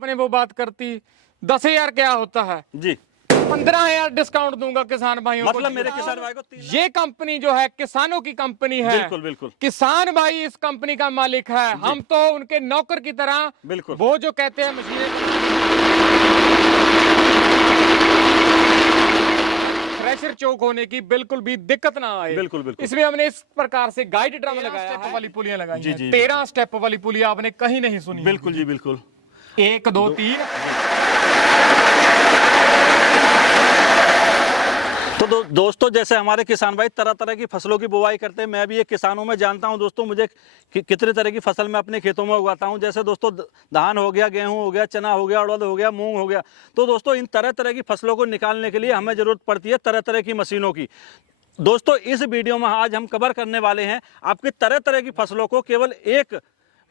अपने वो बात करती 10,000 क्या होता है जी, 15,000 डिस्काउंट दूंगा किसान भाइयों को। मतलब मेरे किसान भाई को 3 ये कंपनी जो है किसानों की कंपनी है। बिल्कुल बिल्कुल किसान भाई इस कंपनी का मालिक है, हम तो उनके नौकर की तरह। बिल्कुल। वो जो कहते हैं मशीनें थ्रेशर चौक होने की बिल्कुल भी दिक्कत ना आए। बिल्कुल बिल्कुल। इसमें हमने इस प्रकार से गाइड ड्रम लगाया है, वाली पुलियां लगाई जी, हैं। जी, 13 स्टेप वाली पुलियां आपने कहीं नहीं सुनी। बिल्कुल जी बिल्कुल। 1 2 3। तो दोस्तों, जैसे हमारे किसान भाई तरह तरह की फसलों की बुवाई करते हैं, मैं भी एक किसान हूं, मैं जानता हूं दोस्तों मुझे कितने तरह की फसल मैं अपने खेतों में उगाता हूं। जैसे दोस्तों धान हो गया, गेहूं हो गया, चना हो गया, उड़द हो गया, मूंग हो गया। तो दोस्तों इन तरह तरह की फसलों को निकालने के लिए हमें जरूरत पड़ती है तरह तरह की मशीनों की। दोस्तों इस वीडियो में आज हम कवर करने वाले हैं आपकी तरह तरह की फसलों को केवल एक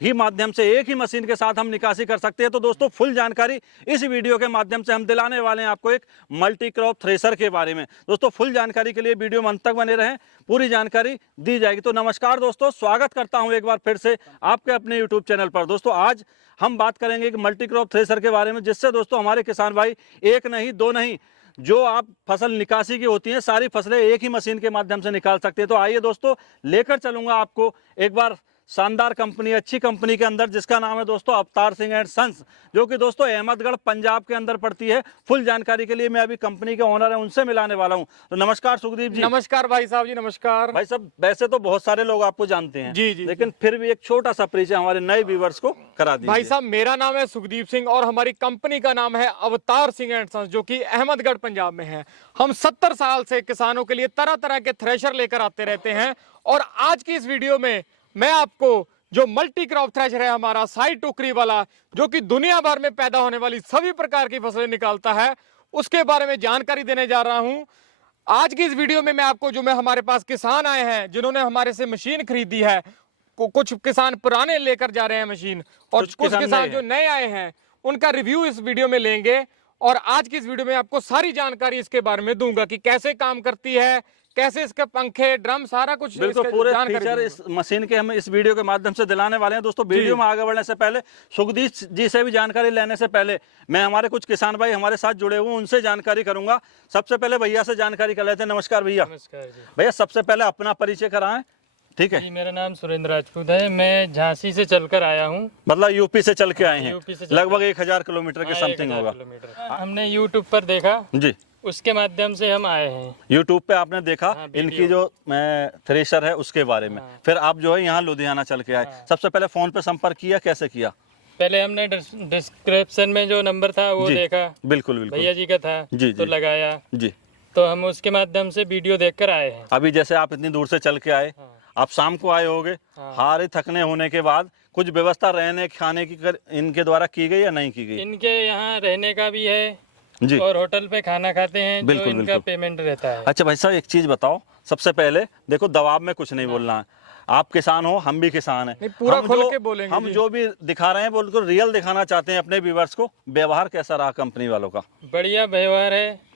ही माध्यम से, एक ही मशीन के साथ हम निकासी कर सकते हैं। तो दोस्तों फुल जानकारी इस वीडियो के माध्यम से हम दिलाने वाले हैं आपको एक मल्टी क्रॉप थ्रेशर के बारे में। दोस्तों फुल जानकारी के लिए वीडियो में अंत तक बने रहें, पूरी जानकारी दी जाएगी। तो नमस्कार दोस्तों, स्वागत करता हूं एक बार फिर से आपके अपने यूट्यूब चैनल पर। दोस्तों आज हम बात करेंगे एक मल्टी क्रॉप थ्रेशर के बारे में, जिससे दोस्तों हमारे किसान भाई एक नहीं दो नहीं, जो आप फसल निकासी की होती हैं सारी फसलें एक ही मशीन के माध्यम से निकाल सकते हैं। तो आइए दोस्तों लेकर चलूंगा आपको एक बार शानदार कंपनी, अच्छी कंपनी के अंदर, जिसका नाम है दोस्तों अवतार सिंह एंड सन्स, जो कि दोस्तों अहमदगढ़ पंजाब के अंदर पड़ती है। फुल जानकारी के लिए मैं अभी कंपनी के ओनर है उनसे मिलाने वाला हूं। तो नमस्कार सुखदीप जी। नमस्कार भाई साहब जी, नमस्कार भाई साहब, वैसे तो बहुत सारे लोग आपको जानते हैं जी, लेकिन फिर भी एक छोटा सा परिचय हमारे नए व्यूअर्स को करा दीजिए। भाई साहब, मेरा नाम है सुखदीप सिंह और हमारी कंपनी का नाम है अवतार सिंह एंड सन्स, जो कि अहमदगढ़ पंजाब में है। हम 70 साल से किसानों के लिए तरह तरह के थ्रेशर लेकर आते रहते हैं। और आज की इस वीडियो में मैं आपको जो मल्टी क्रॉप थ्रेशर है हमारा साइड टोकरी वाला, जो कि दुनिया भर में पैदा होने वाली सभी प्रकार की फसलें निकालता है, उसके बारे में जानकारी देने जा रहा हूं। आज की इस वीडियो में मैं आपको, जो मैं हमारे पास किसान आए हैं जिन्होंने हमारे से मशीन खरीदी है, कुछ किसान पुराने लेकर जा रहे हैं मशीन, और कुछ किसान जो नए आए हैं उनका रिव्यू इस वीडियो में लेंगे। और आज की इस वीडियो में आपको सारी जानकारी इसके बारे में दूंगा कि कैसे काम करती है, कैसे इसके पंखे, ड्रम, सारा कुछ बिल्कुल पूरे फीचर इस मशीन के हम इस वीडियो के माध्यम से दिलाने वाले हैं। दोस्तों वीडियो में आगे बढ़ने से पहले, सुखदीप जी से भी जानकारी लेने से पहले, मैं हमारे कुछ किसान भाई हमारे साथ जुड़े हुए उनसे जानकारी करूंगा। सबसे पहले भैया से जानकारी कर लेते हैं। नमस्कार भैया। नमस्कार जी। भैया सबसे पहले अपना परिचय कराएं, ठीक है? मेरा नाम सुरेंद्र राजपूत है, मैं झांसी से चलकर आया हूँ। मतलब यूपी से चल के आए हैं, यूपी से लगभग 1000 किलोमीटर के समथिंग होगा। हमने यूट्यूब पर देखा जी, उसके माध्यम से हम आए हैं। यूट्यूब पे आपने देखा इनकी जो थ्रेशर है उसके बारे में, फिर आप जो है यहाँ लुधियाना चल के आए। सबसे पहले फोन पे संपर्क किया, कैसे किया? पहले हमने डिस्क्रिप्शन में जो नंबर था वो देखा, बिल्कुल बिल्कुल भैया जी का था, जी, तो जी। लगाया। जी, तो हम उसके माध्यम से वीडियो देखकर आए हैं। अभी जैसे आप इतनी दूर से चल के आए, आप शाम को आए होगे, हारे थकने होने के बाद कुछ व्यवस्था रहने खाने की इनके द्वारा की गई या नहीं की गई? इनके यहाँ रहने का भी है जी, और होटल पे खाना खाते हैं, बिल्कुल, जो इनका बिल्कुल। पेमेंट रहता है। अच्छा भाई साहब एक चीज बताओ, सबसे पहले देखो दबाव में कुछ नहीं बोलना है। आप किसान हो, हम भी किसान हैं, पूरा हम खोल जो- के बोलेंगे हम जी। जो भी दिखा रहे हैं बिल्कुल रियल दिखाना चाहते हैं अपने व्यूअर्स को। व्यवहार कैसा रहा कंपनी वालों का? बढ़िया व्यवहार है,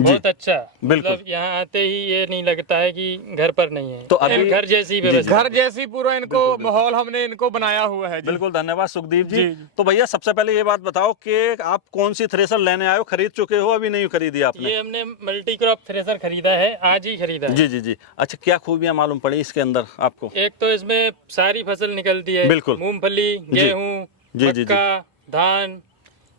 बहुत अच्छा। बिल्कुल। मतलब यहाँ आते ही ये नहीं लगता है कि घर पर नहीं है, तो अभी- घर जैसी व्यवस्था। घर जैसी पूरा इनको माहौल हमने इनको बनाया हुआ है जी। बिल्कुल, धन्यवाद सुखदीप जी। जी। तो भैया सबसे पहले ये बात बताओ कि आप कौन सी थ्रेशर लेने आए हो, खरीद चुके हो, अभी नहीं खरीदी आपने? ये हमने मल्टी क्रॉप थ्रेशर खरीदा है, आज ही खरीदा है। जी जी जी। अच्छा, क्या खूबियां मालूम पड़ी इसके अंदर आपको? एक तो इसमें सारी फसल निकलती है, बिल्कुल। मूंगफली, गेहूं, जी, जी, जी। मक्का, धान,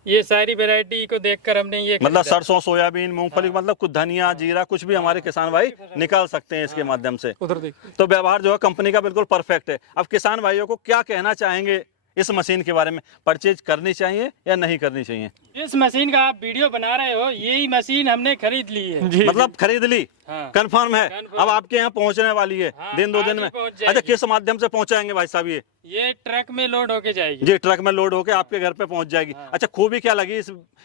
ये सारी वैरायटी को देखकर हमने ये मतलब खरीदा। सरसों, सोयाबीन, मूंगफली, मतलब कुछ धनिया, जीरा, कुछ भी हमारे किसान भाई निकाल सकते हैं इसके माध्यम से। उधर देखिए। तो व्यवहार जो है कंपनी का बिल्कुल परफेक्ट है। अब किसान भाइयों को क्या कहना चाहेंगे इस मशीन के बारे में? परचेज करनी चाहिए या नहीं करनी चाहिए? इस मशीन का आप वीडियो बना रहे हो, यही मशीन हमने खरीद ली है। जी, मतलब खरीद ली, हाँ। कंफर्म है? कंफर्म। अब आपके यहाँ पहुँचने वाली है हाँ, दिन दो आज दिन ही में। पहुंच अच्छा, जाएगी। किस माध्यम से पहुँचाएंगे भाई साहब ये ट्रक में लोड होके जाएगी। जी, ट्रक में लोड होके आपके घर पे पहुंच जाएगी। अच्छा, खूबी क्या लगी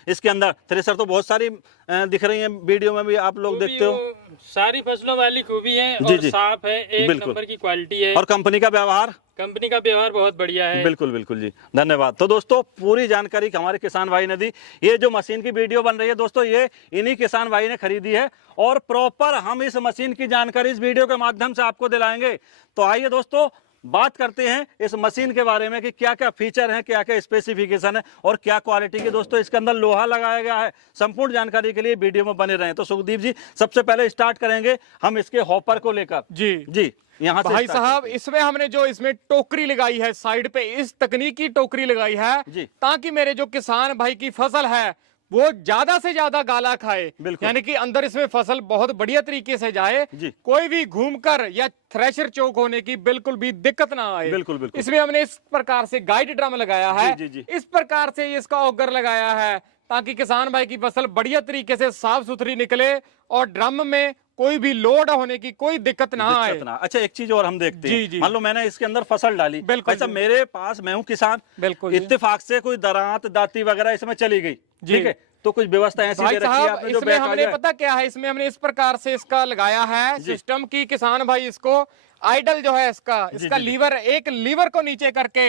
इसके अंदर? थ्रेशर तो बहुत सारी दिख रही है वीडियो में भी, आप लोग देखते हो। सारी फसलों वाली खूबी है जी, और जी। साफ है, एक बिल्कुल। नंबर की क्वालिटी है। और कंपनी का व्यवहार? कंपनी का व्यवहार बहुत बढ़िया है। बिल्कुल बिल्कुल जी, धन्यवाद। तो दोस्तों पूरी जानकारी हमारे किसान भाई ने दी। ये जो मशीन की वीडियो बन रही है दोस्तों, ये इन्हीं किसान भाई ने खरीदी है और प्रॉपर हम इस मशीन की जानकारी इस वीडियो के माध्यम से आपको दिलाएंगे। तो आइए दोस्तों, बात करते हैं इस मशीन के बारे में कि क्या क्या फीचर हैं, क्या क्या स्पेसिफिकेशन है और क्या क्वालिटी के दोस्तों इसके अंदर लोहा लगाया गया है। संपूर्ण जानकारी के लिए वीडियो में बने रहें। तो सुखदीप जी, सबसे पहले स्टार्ट करेंगे हम इसके हॉपर को लेकर। जी यहाँ से भाई start साहब, करते हैं। इसमें हमने जो इसमें टोकरी लगाई है साइड पे, इस तकनीकी टोकरी लगाई है जी। ताकि मेरे जो किसान भाई की फसल है वो ज्यादा से ज्यादा गाला खाए, बिल्कुल। यानी कि अंदर इसमें फसल बहुत बढ़िया तरीके से जाए, जी। कोई भी घूमकर या थ्रेशर चौक होने की बिल्कुल भी दिक्कत ना आए। बिल्कुल, बिल्कुल। इसमें हमने इस प्रकार से गाइड ड्रम लगाया है, जी, जी, जी। इस प्रकार से इसका ऑगर लगाया है ताकि किसान भाई की फसल बढ़िया तरीके से साफ सुथरी निकले और ड्रम में कोई भी लोड होने की कोई दिक्कत ना आए। अच्छा, एक चीज और हम देखते जी, हैं। जी। मान लो मैंने इसके अंदर फसल डाली, बिल्कुल भाई साहब जी। मेरे पास, मैं हूँ किसान, बिल्कुल जी। इत्तेफाक से कोई दरांत दाती वगैरह इसमें चली गई, जी। ठीक है, तो कुछ व्यवस्था ऐसी भाई दे रखी है साहब, आपने जो इसमें बैक आ हमने जाए? पता क्या है, इसमें हमने इस प्रकार से इसका लगाया है जी। सिस्टम की किसान भाई इसको आइडल जो है इसका जी, जी। लीवर, एक लीवर को नीचे करके,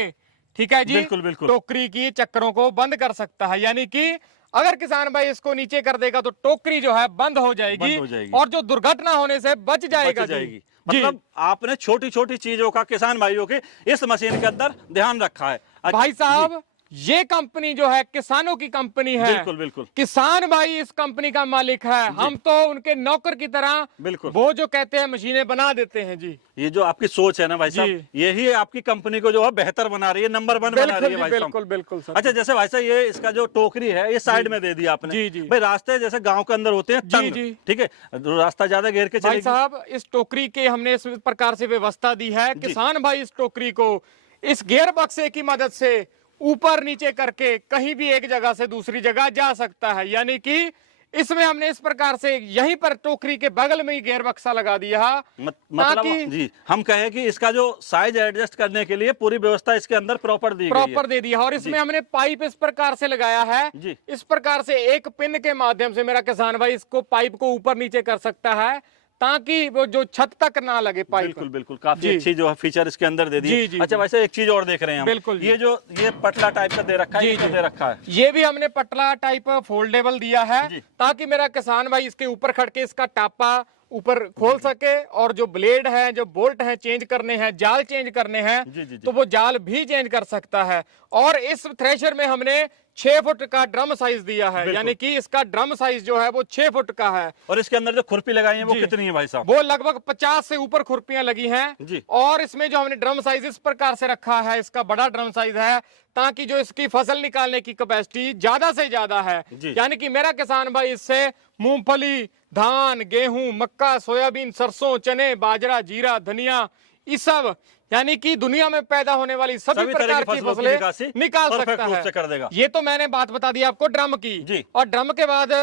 ठीक है जी, बिल्कुल, बिल्कुल। टोकरी की चक्करों को बंद कर सकता है। यानी कि अगर किसान भाई इसको नीचे कर देगा तो टोकरी जो है बंद हो जाएगी, बंद हो जाएगी। और जो दुर्घटना होने से बच जाएगा बच जाएगी। जी। मतलब आपने छोटी छोटी चीजों का किसान भाइयों के इस मशीन के अंदर ध्यान रखा है। भाई साहब, ये कंपनी जो है किसानों की कंपनी है। बिल्कुल, बिल्कुल। किसान भाई इस कंपनी का मालिक है, हम तो उनके नौकर की तरह बिल्कुल। वो जो कहते हैं मशीनें बना देते हैं जी। ये जो आपकी सोच है ना भाई साहब, जी। यही आपकी कंपनी को जो है बेहतर बना रही है, नंबर 1 बना रही बिल्कुल है जी, भाई साहब। बिल्कुल बिल्कुल सर। अच्छा, जैसे भाई साहब ये इसका जो टोकरी है ये साइड में दे दी आपने। जी, जी। भाई रास्ते जैसे गांव के अंदर होते हैं जी, तंग, जी। ठीक है, रास्ता ज्यादा घेर के भाई चलेगी। साहब, इस टोकरी के हमने इस प्रकार से व्यवस्था दी है, जी। किसान भाई इस टोकरी को इस गियर बक्से की मदद से ऊपर नीचे करके कहीं भी एक जगह से दूसरी जगह जा सकता है। यानी कि इसमें हमने इस प्रकार से यहीं पर टोकरी के बगल में ही गियर बक्सा लगा दिया, मतलब जी, हम कहें कि इसका जो साइज एडजस्ट करने के लिए पूरी व्यवस्था इसके अंदर प्रॉपर दी गई है। प्रॉपर दे दिया। और इसमें हमने पाइप इस प्रकार से लगाया है, जी। इस प्रकार से एक पिन के माध्यम से मेरा किसान भाई इसको पाइप को ऊपर नीचे कर सकता है ताकि वो जो छत तक ना लगे पाइप। बिल्कुल, बिल्कुल। काफी जी। अच्छी जो है फीचर इसके अंदर दे दी। जी, जी, अच्छा, जी। वैसे एक चीज और देख रहे हैं हम। बिल्कुल जी। ये पटला टाइप का दे रखा है, जी, ये क्या जी। दे रखा है? ये भी हमने पटला टाइप फोल्डेबल दिया है जी। ताकि मेरा किसान भाई इसके ऊपर खड़ के इसका टापा ऊपर खोल सके और जो ब्लेड है, जो बोल्ट है चेंज करने हैं, जाल चेंज करने हैं, जी, जी, जी। तो वो जाल भी चेंज कर सकता है। और इस थ्रेशर में हमने 6 फुट का ड्रम साइज दिया है, बिल्कुल। यानी कि इसका ड्रम साइज जो है वो 6 फुट का है। और इसके अंदर जो खुरपी लगाई है वो जी। कितनी है भाई साहब? वो लगभग 50 से ऊपर खुरपियां लगी हैं। जी। और इसमें जो हमने ड्रम साइज इस प्रकार से रखा है, इसका बड़ा ड्रम साइज है ताकि जो इसकी फसल निकालने की कैपेसिटी ज्यादा से ज्यादा है। जी। यानी कि मेरा किसान भाई इससे मूंगफली, धान, गेहूं, मक्का, सोयाबीन, सरसों, चने, बाजरा, जीरा, धनिया, ये सब, यानी कि दुनिया में पैदा होने वाली सभी सभी तरह प्रकार की की फसलों की फसलें निकासी निकाल परफेक्ट सकता रूप है। से कर देगा। ये तो मैंने बात बता दी आपको ड्रम की। जी। और ड्रम के बाद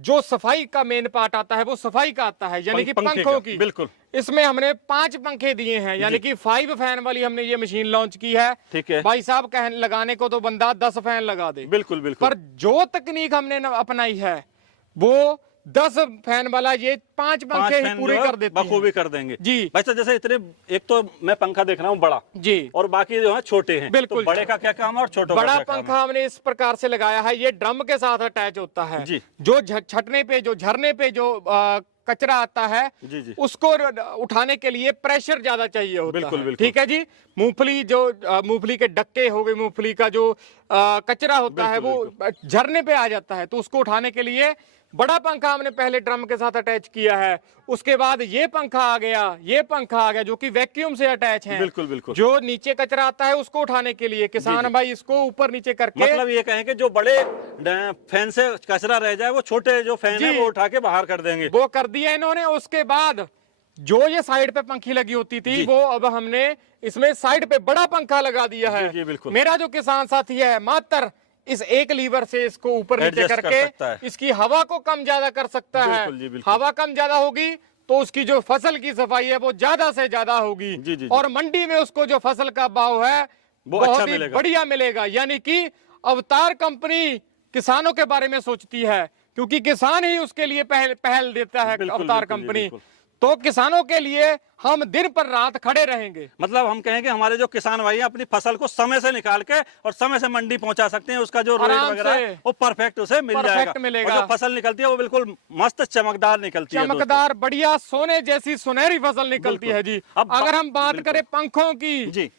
जो सफाई का मेन पार्ट आता है वो सफाई का आता है, यानी कि पंखे पंखों का, की। बिल्कुल। इसमें हमने 5 पंखे दिए हैं, यानी कि 5 फैन वाली हमने ये मशीन लॉन्च की है। ठीक है। भाई साहब, लगाने को तो बंदा 10 फैन लगा दे, बिल्कुल, बिल्कुल। पर जो तकनीक हमने अपनाई है वो 10 फैन वाला ये 5 पंखे ही फैन पूरी जो है कर देती है। बखूबी कर देंगे। जी। भाई साहब, जैसे इतने, एक तो मैं पंखा देख रहा हूँ बड़ा, जी। और बाकी जो है छोटे हैं। बिल्कुल। तो बड़े का क्या काम है और छोटों का बड़ा क्या काम है? पंखा हमने इस प्रकार से लगाया है, ये ड्रम के साथ अटैच होता है। जी। जो छटने पे, जो झरने पे जो कचरा आता है, जी, जी। उसको उठाने के लिए प्रेशर ज्यादा चाहिए होता बिल्कुल, है। बिल्कुल। ठीक है जी। मूंगफली जो मूंगफली के डक्के हो गए, मूंगफली का जो कचरा होता है बिल्कुल, वो झरने पे आ जाता है, तो उसको उठाने के लिए बड़ा पंखा हमने पहले ड्रम के साथ अटैच किया है। उसके बाद ये पंखा आ गया, ये पंखा आ गया जो कि वैक्यूम से अटैच है। बिल्कुल, बिल्कुल। जो नीचे कचरा आता है उसको उठाने के लिए किसान भाई इसको ऊपर नीचे करके, मतलब ये कहें कि जो बड़े फैन से कचरा रह जाए वो छोटे जो फैन है जी। वो उठा के बाहर कर देंगे। वो कर दिया इन्होंने। उसके बाद जो ये साइड पे पंखी लगी होती थी जी। वो अब हमने इसमें साइड पे बड़ा पंखा लगा दिया है। जी, जी, बिल्कुल। मेरा जो किसान साथी है मात्र इस एक लीवर से इसको ऊपर नीचे एडजस्ट कर सकता है। करके इसकी हवा को कम ज्यादा कर सकता है। बिल्कुल जी, बिल्कुल। हवा कम ज्यादा होगी तो उसकी जो फसल की सफाई है वो ज्यादा से ज्यादा होगी। जी, जी, जी। और मंडी में उसको जो फसल का भाव है वो बहुत अच्छा ही मिलेगा। बढ़िया मिलेगा। यानी कि अवतार कंपनी किसानों के बारे में सोचती है, क्योंकि किसान ही उसके लिए पहल देता है। बिल्कुल, अवतार बिल्कुल जी, कंपनी बिल्कुल। तो किसानों के लिए हम दिन पर रात खड़े रहेंगे। मतलब हम कहें कि हमारे जो किसान भाई हैं अपनी फसल को समय से निकाल के और समय से मंडी पहुंचा सकते हैं, उसका जो रेट आराम वगैरह से। है वो परफेक्ट उसे मिल परफेक्ट जाएगा। मिलेगा। और जो फसल निकलती है वो बिल्कुल मस्त चमकदार निकलती है दोस्तों। चमकदार, बढ़िया, सोने जैसी सुनहरी फसल निकलती बिल्कुल। है जी। अब अगर हम बात बिल्कुल। करें पंखों की, जी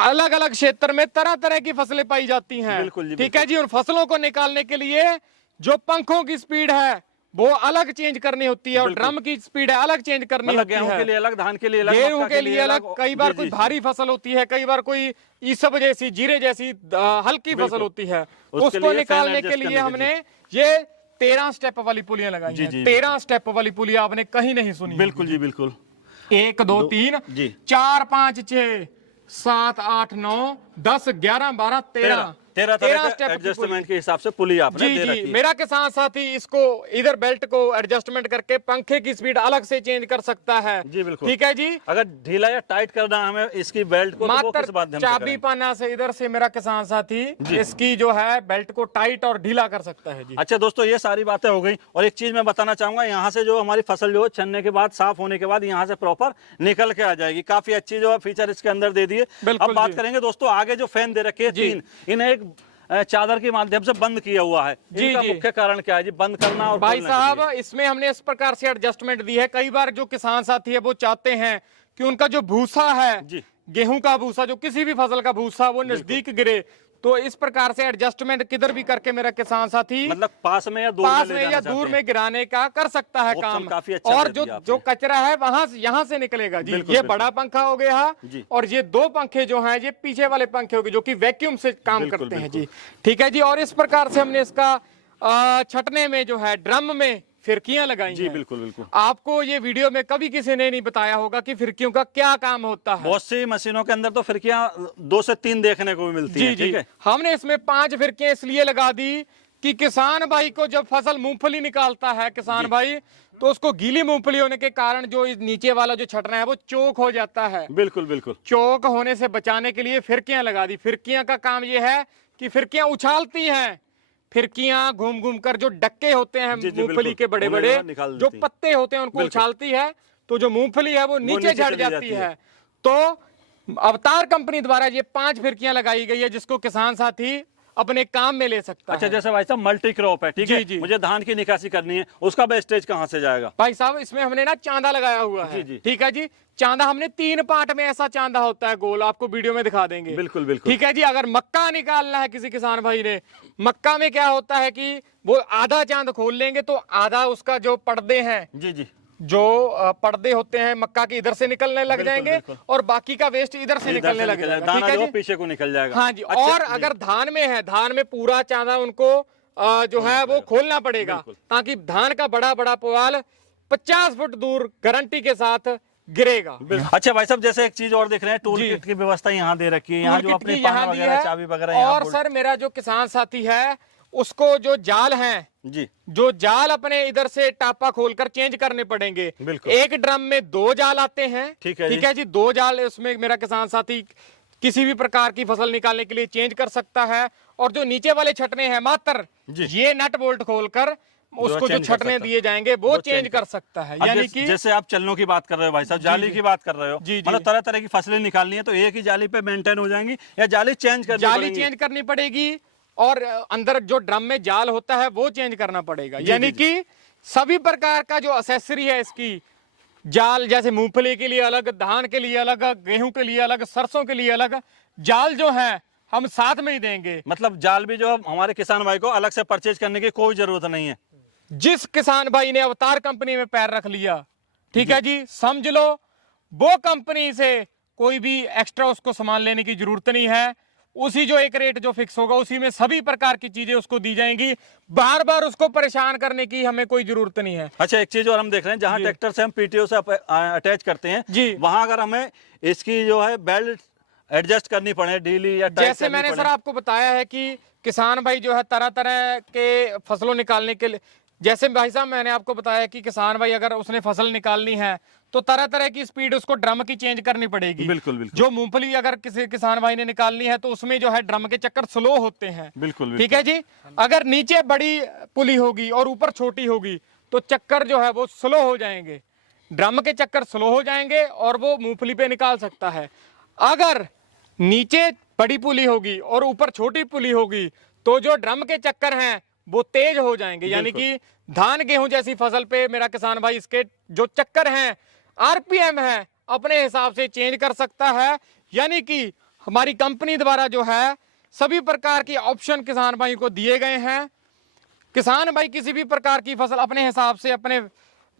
अलग अलग क्षेत्र में तरह तरह की फसलें पाई जाती हैं। बिल्कुल जी, ठीक है जी। उन फसलों को निकालने के लिए जो पंखों की स्पीड है वो अलग चेंज करनी होती है, और बिल्कुल। ड्रम की स्पीड है अलग चेंज करनी मतलब होती गेहूं है। के लिए अलग, धान के लिए अलग, गेहूं मक्का के लिए अलग, कई बार जी, कोई जी। भारी फसल होती है, कई बार कोई ईसब जैसी, जीरे जैसी हल्की बिल्कुल। फसल होती है। उसके उसको लिए निकालने फैन के एडजस्ट लिए करने के हमने ये 13 स्टेप वाली पुलियां लगाई जी, हैं। जी, 13 स्टेप वाली पुलियां आपने कहीं नहीं सुनी। बिल्कुल जी बिल्कुल। 1 2 3 जी 4 5 6 7 8 9 10 11 12 13 13 तरह के स्टेप की एडजस्टमेंट के हिसाब से पुली आपने जी दे जी। रखी है। मेरा किसान साथी इसको इधर बेल्ट को एडजस्टमेंट करके पंखे की स्पीड अलग से चेंज कर सकता है। जी बिल्कुल। ठीक है जी। अगर ढीला या टाइट करना है हमें इसकी बेल्ट को, तो वो किस मात्र माध्यम से चाबी करेंगे? पाना से इधर से मेरा किसान साथी जी। इसकी जो है बेल्ट को टाइट और ढीला कर सकता है जी। अच्छा दोस्तों, ये सारी बातें हो गई, और एक चीज मैं बताना चाहूंगा, यहाँ से जो हमारी फसल जो है छनने के बाद, साफ होने के बाद यहाँ से प्रॉपर निकल के आ जाएगी। काफी अच्छी जो है फीचर इसके अंदर दे दिए। बिल्कुल अब बात जी। करेंगे दोस्तों, आगे जो फैन दे रखे हैं जी। 3, इन्हें एक चादर के माध्यम से बंद किया हुआ है। जी, इनका जी। मुख्य कारण क्या है जी, बंद करना और भाई खोलने के साहब, लिए? इसमें हमने इस प्रकार से एडजस्टमेंट दी है। कई बार जो किसान साथी है वो चाहते हैं कि उनका जो भूसा है, जी। गेहूं का भूसा, जो किसी भी फसल का भूसा, वो नजदीक गिरे, तो इस प्रकार से एडजस्टमेंट किधर भी करके मेरा किसान साथी मतलब पास में या दूर पास ले में जाना या चाहते दूर हैं। में गिराने का कर सकता है ऑप्शन काम। काफी अच्छा और दे जो दिया आपने। जो कचरा है वहां से, यहाँ से निकलेगा जी। बिल्कुल, ये बिल्कुल। बड़ा पंखा हो गया, जी। और ये 2 पंखे जो हैं ये पीछे वाले पंखे हो गए, जो कि वैक्यूम से काम बिल्कुल, करते हैं बिल्कुल। जी। ठीक है जी। और इस प्रकार से हमने इसका छटने में जो है ड्रम में फिरकियां लगाई जी हैं। बिल्कुल बिल्कुल। आपको ये वीडियो में कभी किसी ने नहीं बताया होगा कि फिरकियों का क्या काम होता है। बहुत सी मशीनों के अंदर तो फिरकियां 2 से 3 देखने को भी मिलती जी हैं। जी। ठीक है। हमने इसमें 5 फिरकियां इसलिए लगा दी कि किसान भाई को जब फसल मूंगफली निकालता है किसान भाई, तो उसको गीली मूंगफली होने के कारण जो इस नीचे वाला जो छटना है वो चौक हो जाता है। बिल्कुल बिल्कुल। चौक होने से बचाने के लिए फिरकियां लगा दी। फिरकियां का काम ये है कि फिरकियां उछालती हैं। फिरकियां घूम घूम कर जो डक्के होते हैं जी, जी, मूंगफली बिल्कुल। के बड़े उन्हें बड़े निकाल जो देती हैं। पत्ते होते हैं उनको बिल्कुल। उछालती है, तो जो मूंगफली है वो नीचे नीचे झड़ चली जाती जाती है। है। तो अवतार कंपनी द्वारा ये 5 फिरकियां लगाई गई है, जिसको किसान साथी अपने काम में ले सकता अच्छा, है। जैसे भाई साहब मल्टी क्रॉप है, ठीक जी, है, जी। मुझे धान की निकासी करनी है, उसका वेस्टेज कहाँ से जाएगा? भाई साहब, इसमें हमने ना चांदा लगाया हुआ है। जी, जी। ठीक है जी। चांदा हमने 3 पार्ट में, ऐसा चांदा होता है गोल, आपको वीडियो में दिखा देंगे। बिल्कुल बिल्कुल। ठीक है जी। अगर मक्का निकालना है किसी किसान भाई ने, मक्का में क्या होता है कि वो आधा चांद खोल लेंगे तो आधा उसका जो पर्दे हैं, जी जी। जो पर्दे होते हैं मक्का के, इधर से निकलने लग बिल्कुल, जाएंगे, बिल्कुल। और बाकी का वेस्ट इधर से इधर निकलने से लग निकल जाएगा। दाना ठीक है जो जी। है पीछे को निकल जाएगा। हाँ जी। अच्छा, और जी। अगर धान में है, धान में पूरा चांदा उनको जो है वो खोलना पड़ेगा, बिल्कुल। ताकि धान का बड़ा बड़ा पुआल 50 फुट दूर गारंटी के साथ गिरेगा। अच्छा भाई साहब, जैसे एक चीज और देख रहे हैं, टूल जी। किट की व्यवस्था यहाँ दे रखी है, यहाँ जो टूल किट अपनी की पान यहाँ दी वगैरह, है। चाबी वगैरह यहाँ और बोल- सर, मेरा जो किसान साथी है उसको जो जाल हैं, जी जो जाल अपने इधर से टापा खोलकर चेंज करने पड़ेंगे। बिल्कुल। एक ड्रम में 2 जाल आते हैं। ठीक है जी। ठीक है जी। 2 जाल उसमें मेरा किसान साथी किसी भी प्रकार की फसल निकालने के लिए चेंज कर सकता है। और जो नीचे वाले छटने हैं, मात्र जी। ये नट बोल्ट खोलकर उसको जो चेंज कर छटने सकता है। दिए जाएंगे वो वो चेंज चेंज कर सकता है। अब यानी कि जैसे आप चलनों की बात कर रहे हो भाई साहब, जाली जी। की बात कर रहे हो, जी, जी। मतलब तरह तरह की फसलें निकालनी है, तो एक ही जाली पे मेंटेन हो जाएंगी या जाली चेंज करनी जाली पड़ेगी? चेंज करनी पड़ेगी, और अंदर जो ड्रम में जाल होता है वो चेंज करना पड़ेगा। जी, यानी जी, कि सभी प्रकार का जो एक्सेसरी है इसकी, जाल जैसे मूंगफली के लिए अलग, धान के लिए अलग, गेहूं के लिए अलग, सरसों के लिए अलग, जाल जो है हम साथ में ही देंगे। मतलब जाल भी जो है हमारे किसान भाई को अलग से परचेज करने की कोई जरूरत नहीं है। जिस किसान भाई ने अवतार कंपनी में पैर रख लिया, ठीक है जी, समझ लो वो कंपनी से कोई भी एक्स्ट्रा उसको सामान लेने की जरूरत नहीं है। उसी जो एक रेट जो फिक्स होगा उसी में सभी प्रकार की चीजें उसको दी जाएंगी। बार बार उसको परेशान करने की हमें कोई जरूरत नहीं है। अच्छा, एक चीज और हम देख रहे हैं, जहाँ जी। ट्रैक्टर से हम पीटीओ से अटैच करते हैं, जी। वहां अगर हमें इसकी जो है बेल्ट एडजस्ट करनी पड़े, ढीली या टाइट जैसे करनी मैंने पड़े। सर आपको बताया है कि किसान भाई जो है तरह तरह के फसलों निकालने के लिए, जैसे भाई साहब मैंने आपको बताया कि किसान भाई अगर उसने फसल निकालनी है तो तरह तरह की स्पीड उसको ड्रम की चेंज करनी पड़ेगी। बिल्कुल बिल्कुल। जो मूंगफली अगर किसी किसान भाई ने निकालनी है तो उसमें जो है ड्रम के चक्कर स्लो होते हैं। बिल्कुल ठीक है जी। अगर नीचे बड़ी पुली होगी और ऊपर छोटी होगी तो चक्कर जो है वो स्लो हो जाएंगे। ड्रम के चक्कर स्लो हो जाएंगे और वो मूंगफली पे निकाल सकता है। अगर नीचे बड़ी पुली होगी और ऊपर छोटी पुली होगी तो जो ड्रम के चक्कर हैं वो तेज हो जाएंगे, यानी कि धान गेहूं जैसी फसल पे मेरा किसान भाई इसके जो चक्कर हैं, आरपीएम है, अपने हिसाब से चेंज कर सकता है। यानी कि हमारी कंपनी द्वारा जो है सभी प्रकार के ऑप्शन किसान भाई को दिए गए हैं। किसान भाई किसी भी प्रकार की फसल अपने हिसाब से अपने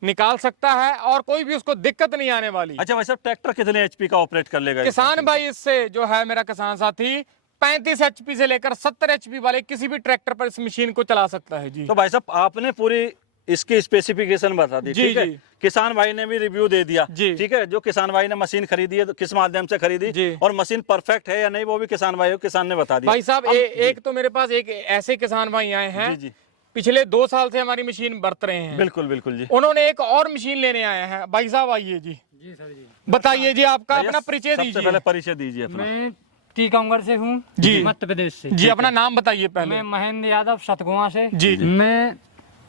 निकाल सकता है और कोई भी उसको दिक्कत नहीं आने वाली। अच्छा भाई साहब, ट्रैक्टर कितने एचपी का ऑपरेट कर लेगा? किसान भाई इससे जो है मेरा किसान साथी 35 एचपी से लेकर 70 एचपी वाले किसी भी ट्रैक्टर पर इस मशीन को चला सकता है जी। तो भाई साहब आपने पूरी इसकी स्पेसिफिकेशन बता दी, ठीक है। किसान भाई ने भी रिव्यू दे दिया, ठीक है। जो किसान भाई ने मशीन खरीदी है तो किस माध्यम से खरीदी और मशीन परफेक्ट है या नहीं वो भी किसान भाई ने बता दिया। भाई साहब एक तो मेरे पास एक ऐसे किसान भाई आए हैं पिछले 2 साल से हमारी मशीन बरत रहे हैं। बिल्कुल बिल्कुल जी। उन्होंने एक और मशीन लेने आए हैं। भाई साहब आइए जी। जी सर जी। बताइए जी, आपका अपना परिचय दीजिए। सबसे पहले परिचय दीजिए अपना। मैं टीकमगढ़ से हूँ जी, मध्य प्रदेश से जी। अपना नाम बताइए पहले। मैं महेंद्र यादव सतगुआ से जी। मैं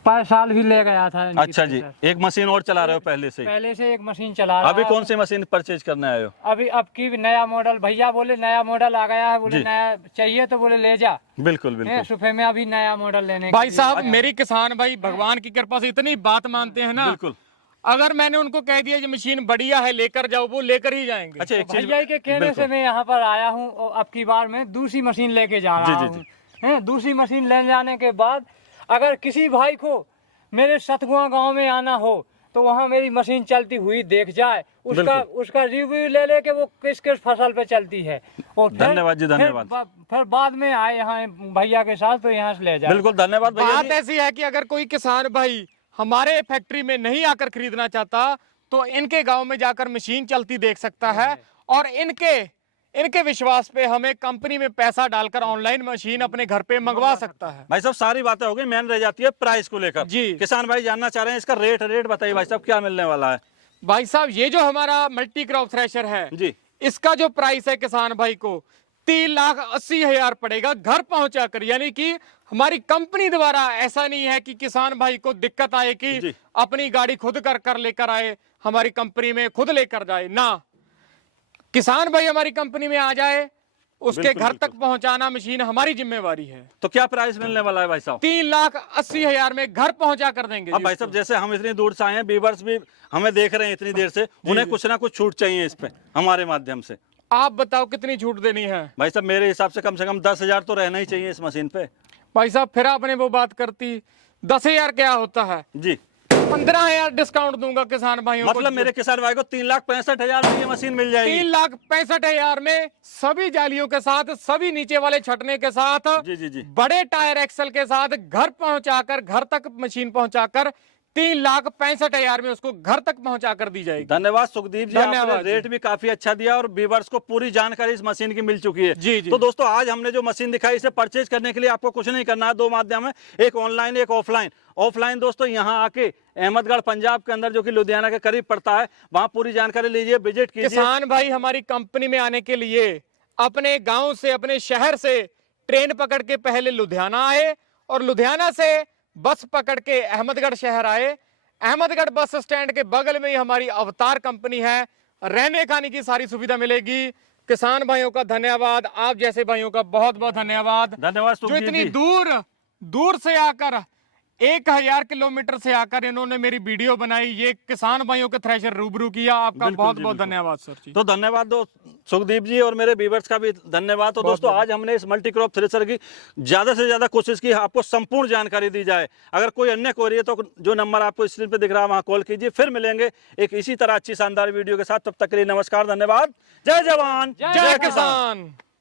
5 साल भी ले गया था। अच्छा जी, एक मशीन और चला रहे हो पहले से? पहले से एक मशीन चला रहा। अभी कौन सी मशीन परचेज करने आए हो? अभी अब की नया मॉडल, भैया बोले नया मॉडल आ गया है, बोले नया चाहिए तो बोले ले जा। बिल्कुल बिल्कुल। सुबह में अभी नया मॉडल लेने। भाई साहब मेरी किसान भाई भगवान की कृपा से इतनी बात मानते हैं ना, बिल्कुल। अगर मैंने उनको कह दिया ये मशीन बढ़िया है लेकर जाओ, वो लेकर ही जाएंगे। अच्छा, एक चीज भैया के कहने से मैं यहाँ पर आया हूँ और अब की बार मैं दूसरी मशीन लेके जा रहा हूँ। दूसरी मशीन ले जाने के बाद अगर किसी भाई को मेरे सतगुआ गांव में आना हो तो वहाँ मेरी मशीन चलती हुई देख जाए, उसका रिव्यू ले के वो किस किस फसल पे चलती है। और धन्यवाद जी, धन्यवाद। फिर बाद में आए यहाँ भैया के साथ तो यहाँ से ले जाए। बिल्कुल धन्यवाद भैया। बात ऐसी है कि अगर कोई किसान भाई हमारे फैक्ट्री में नहीं आकर खरीदना चाहता तो इनके गांव में जाकर मशीन चलती देख सकता है और इनके विश्वास पे हमें कंपनी में पैसा डालकर ऑनलाइन मशीन अपने घर पे मंगवा सकता है। भाई साहब सारी बातें हो गई, मेन रह जाती है प्राइस को लेकर जी। किसान भाई जानना चाह रहे हैं इसका रेट बताइए भाई साहब, क्या मिलने वाला है? भाई साहब ये जो हमारा मल्टी क्रॉप थ्रेशर है जी, इसका जो प्राइस है किसान भाई को 3,80,000 पड़ेगा घर पहुंचा कर। यानी कि हमारी कंपनी द्वारा ऐसा नहीं है कि किसान भाई को दिक्कत आए कि अपनी गाड़ी खुद कर लेकर आए, हमारी कंपनी में खुद लेकर जाए ना। किसान भाई हमारी कंपनी में आ जाए, उसके घर तक पहुंचाना मशीन हमारी जिम्मेवारी है। तो क्या प्राइस मिलने वाला है भाई साहब? 3,80,000 में घर पहुंचा कर देंगे। अब भाई साहब जैसे हम इतनी दूर से आए हैं, व्यूअर्स भी हमें देख रहे हैं इतनी देर से, उन्हें कुछ ना कुछ छूट चाहिए इस पे हमारे माध्यम से। आप बताओ कितनी छूट देनी है? भाई साहब मेरे हिसाब से कम 10,000 तो रहना ही चाहिए इस मशीन पे। भाई साहब फिर आपने वो बात करती 10,000 क्या होता है जी, 15,000 डिस्काउंट दूंगा किसान भाइयों को। मतलब मेरे किसान भाई को 3,65,000 में ये मशीन मिल जाएगी। 3,65,000 में सभी जालियों के साथ, सभी नीचे वाले छटने के साथ, जी, बड़े टायर एक्सल के साथ घर पहुंचाकर, घर तक मशीन पहुंचाकर 3,65,000 में उसको घर तक पहुंचा कर दी जाएगी। धन्यवाद सुखदीप जी, आपने रेट भी काफी अच्छा दिया और व्यूअर्स को पूरी जानकारी इस मशीन की मिल चुकी है। जी। तो दोस्तों आज हमने जो मशीन दिखाई, इसे परचेज करने के लिए आपको कुछ नहीं करना है, 2 माध्यम है, एक ऑनलाइन एक ऑफलाइन। ऑफलाइन दोस्तों यहाँ आके अहमदगढ़ पंजाब के अंदर जो कि लुधियाना के करीब पड़ता है, वहाँ पूरी जानकारी लीजिए, विजिट कीजिए। किसान भाई हमारी कंपनी में आने के लिए अपने गाँव से, अपने शहर से ट्रेन पकड़ के पहले लुधियाना आए और लुधियाना से बस पकड़ के अहमदगढ़ शहर आए। अहमदगढ़ बस स्टैंड के बगल में ही हमारी अवतार कंपनी है, रहने खाने की सारी सुविधा मिलेगी। किसान भाइयों का धन्यवाद, आप जैसे भाइयों का बहुत बहुत धन्यवाद। धन्यवाद जो इतनी दूर से आकर 1,000 किलोमीटर से आकर इन्होंने मेरी वीडियो बनाई, ये किसान भाइयों के थ्रेशर रूबरू किया, आपका बहुत बहुत धन्यवाद सर जी। तो धन्यवाद दो सुखदीप जी और मेरे व्यूअर्स का भी धन्यवाद। तो दोस्तों आज हमने इस मल्टी क्रॉप थ्रेशर की ज्यादा से ज्यादा कोशिश की आपको संपूर्ण जानकारी दी जाए। अगर कोई अन्य क्वेरी है तो जो नंबर आपको स्क्रीन पे दिख रहा है वहां कॉल कीजिए। फिर मिलेंगे एक इसी तरह अच्छी शानदार वीडियो के साथ, तब तक के लिए नमस्कार, धन्यवाद, जय जवान जय किसान।